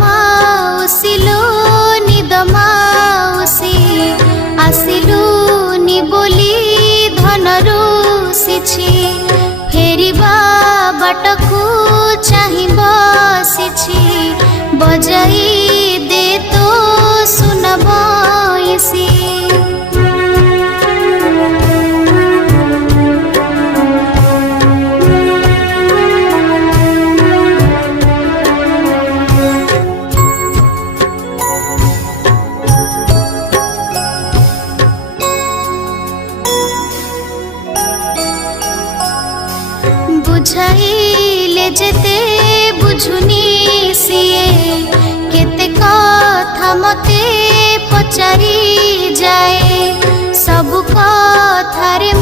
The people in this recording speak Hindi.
माउसी लो निद माउसी आसिलुनी बोली धन रुषिछि फेरिबा बाटकु चाहि बसिछि बजाई दे तो सुन बयसी बुझाइले जेते बुझुनी सिए केते कथा मते पचारी जाए सब कथारे